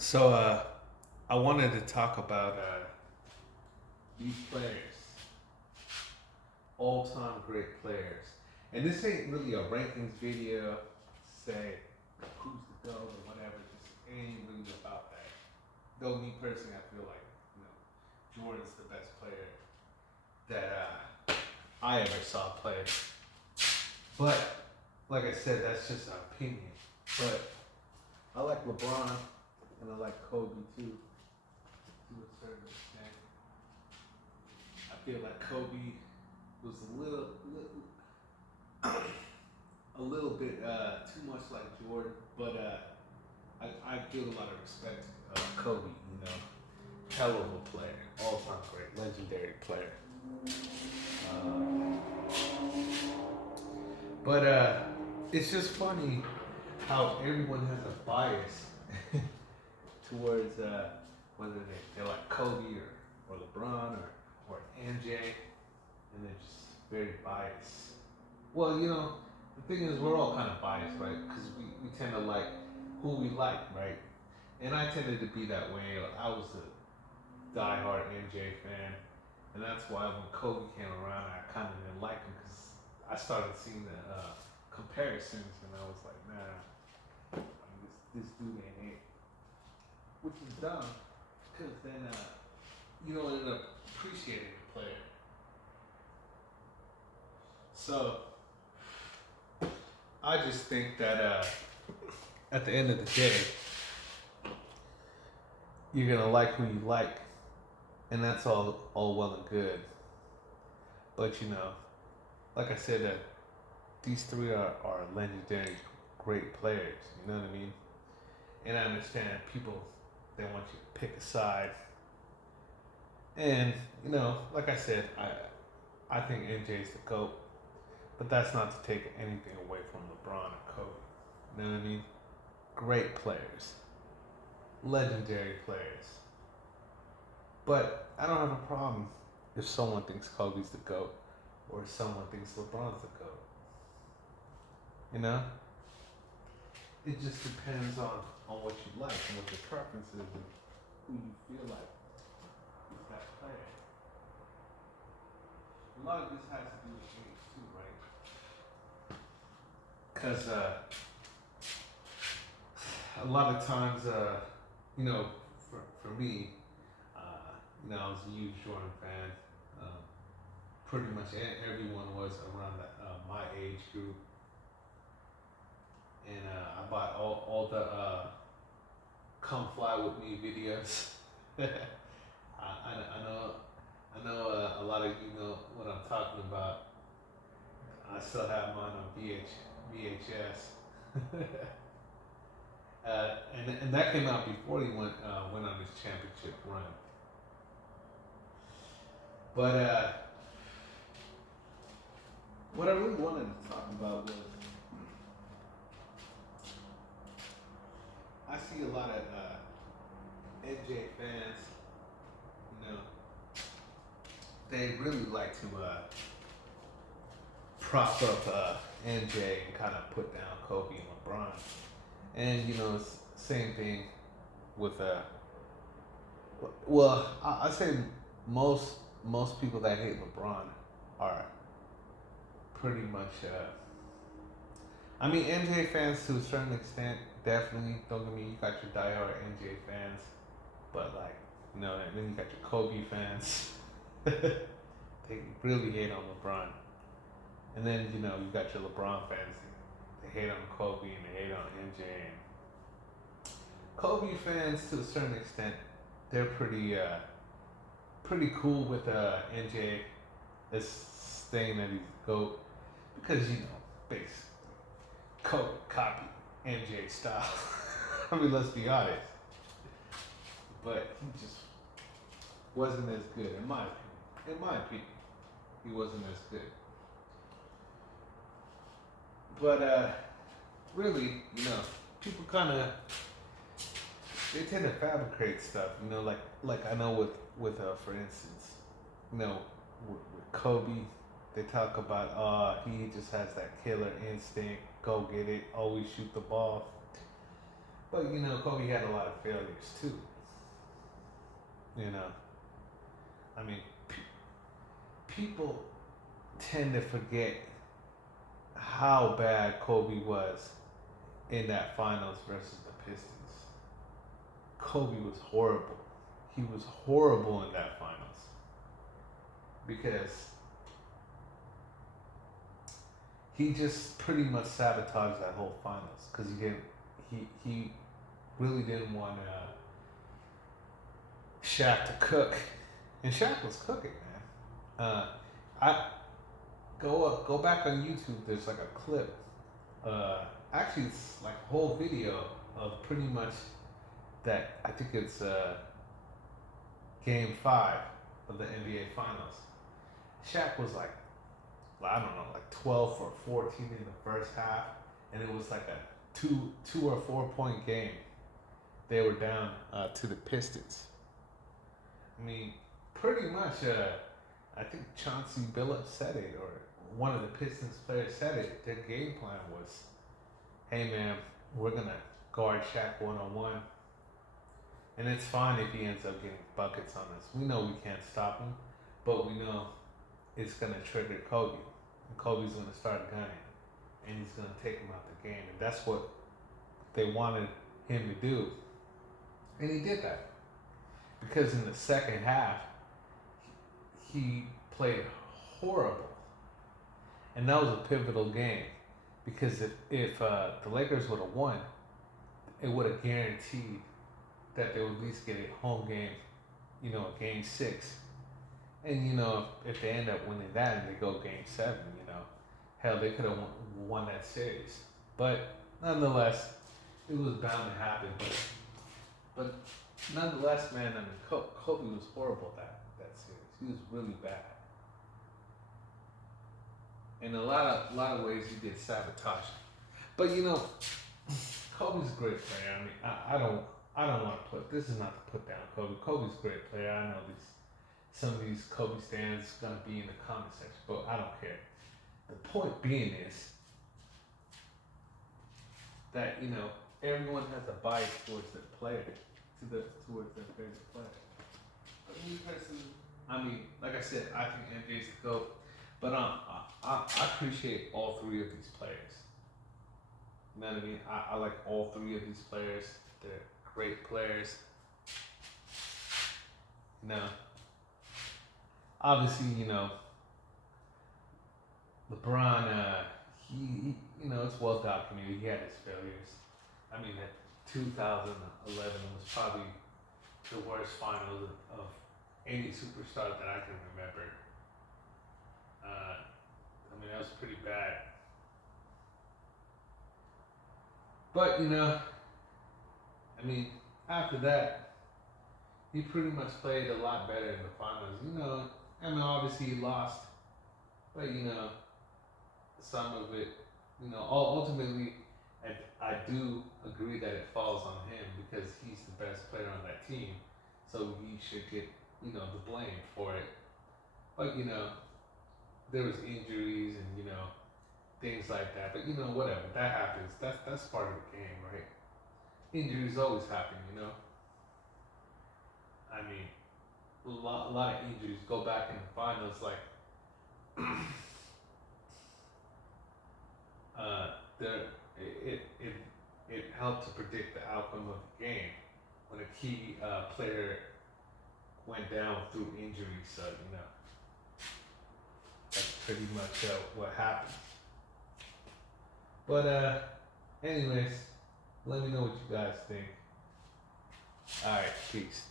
So I wanted to talk about these players, all-time great players, and this ain't really a rankings video. Say who's the goat or whatever. Just ain't really about that. Though me personally, I feel like Jordan's the best player that I ever saw play. But like I said, that's just an opinion. But I like LeBron and I like Kobe too, to a certain extent. I feel like Kobe was a little bit too much like Jordan, but I feel a lot of respect to Kobe. Hell of a player, all time great, legendary player. Uh, but it's just funny how everyone has a bias towards whether they like Kobe or LeBron or MJ, and they're just very biased. Well, the thing is, we're all kind of biased, right? Because we tend to like who we like, right? And I tended to be that way. I was a diehard MJ fan, and that's why when Kobe came around, I kind of didn't like him because I started seeing the comparisons, and I was like, nah, this dude ain't it. Which is dumb, because then you don't end up appreciating the player. So I just think that at the end of the day, you're gonna like who you like, and that's all well and good. But like I said, these three are legendary, great players. You know what I mean? And I understand people they want you to pick a side, and like I said, I think MJ's the goat, but that's not to take anything away from LeBron or Kobe. You know what I mean? Great players, legendary players. But I don't have a problem if someone thinks Kobe's the GOAT or if someone thinks LeBron's the GOAT. You know? It just depends on what you like and what your preference is and who you feel like is that player. A lot of this has to do with age too, right? Because a lot of times, you know, for me, I was a huge Jordan fan. Um, Pretty much everyone was around my age group, and I bought all the "Come Fly with Me" videos. I know a lot of you know what I'm talking about. I still have mine on VHS. And that came out before he went on his championship run. But what I really wanted to talk about was I see a lot of NJ fans. You know, they really like to prop up NJ and kind of put down Kobe and LeBron. And same thing with well, I say most people that hate LeBron are pretty much. I mean, MJ fans to a certain extent, definitely. Don't get me. You got your diehard MJ fans, but like, and then you got your Kobe fans. They really hate on LeBron, and then you got your LeBron fans. They hate on Kobe and they hate on MJ. And Kobe fans to a certain extent, they're pretty cool with MJ as saying that he's the GOAT because basically Kobe copied MJ style. I mean, let's be honest, but he just wasn't as good in my opinion. In my opinion, he wasn't as good. But really, people kind of they tend to fabricate stuff. Like I know with for instance, with Kobe, they talk about he just has that killer instinct, go get it, always shoot the ball. But you know, Kobe had a lot of failures too. You know, I mean, people tend to forget how bad Kobe was in that finals versus the Pistons. Kobe was horrible. He was horrible in that finals because he just pretty much sabotaged that whole finals because he really didn't want Shaq to cook, and Shaq was cooking, man. I go back on YouTube. There's like a clip. Actually, it's like a whole video of pretty much that. I think it's Game 5 of the NBA Finals. Shaq was like, I don't know, like 12 for 14 in the first half, and it was like a two or 4 point game. They were down to the Pistons. I mean, pretty much. I think Chauncey Billups said it, or one of the Pistons players said it. Their game plan was, "Hey man, we're gonna guard Shaq 1-on-1, and it's fine if he ends up getting buckets on us. We know we can't stop him, but we know it's gonna trigger Kobe, and Kobe's gonna start gunning, and he's gonna take him out the game." And that's what they wanted him to do, and he did that because in the second half he played horrible, and that was a pivotal game because if the Lakers would have won, it would have guaranteed that they would at least get a home game, you know, a game 6, and you know if they end up winning that and they go game 7, you know, hell they could have won that series, but nonetheless it was bound to happen. But nonetheless, man, I mean Kobe was horrible that series. He was really bad. In a lot of ways, he did sabotage. But you know, Kobe's a great player. I mean, I don't want to put, this is not to put down Kobe. Kobe's a great player. I know some of these Kobe stands gonna be in the comment section, but I don't care. The point being is that you know everyone has a bias towards their player, towards their favorite player. But me personally, I mean, like I said, I think MJ's the GOAT. But I appreciate all 3 of these players. You know what I mean? I like all 3 of these players. They're great players. You know, obviously, you know, LeBron, he you know, it's well documented. He had his failures. I mean, that 2011 was probably the worst finals of any superstar that I can remember. I mean, that was pretty bad. But, you know, I mean, after that, he pretty much played a lot better in the finals. You know, I mean, obviously he lost. But, you know, some of it, you know, ultimately, I do agree that it falls on him because he's the best player on that team. So he should get, you know, the blame for it. But, you know, there was injuries and, you know, things like that. But, you know, whatever. That happens. That's part of the game, right? Injuries always happen, you know? I mean, a lot of injuries go back in the finals, like, it helped to predict the outcome of the game when a key player went down through injury. So, you know, that's pretty much what happened. But anyways, let me know what you guys think. All right, peace.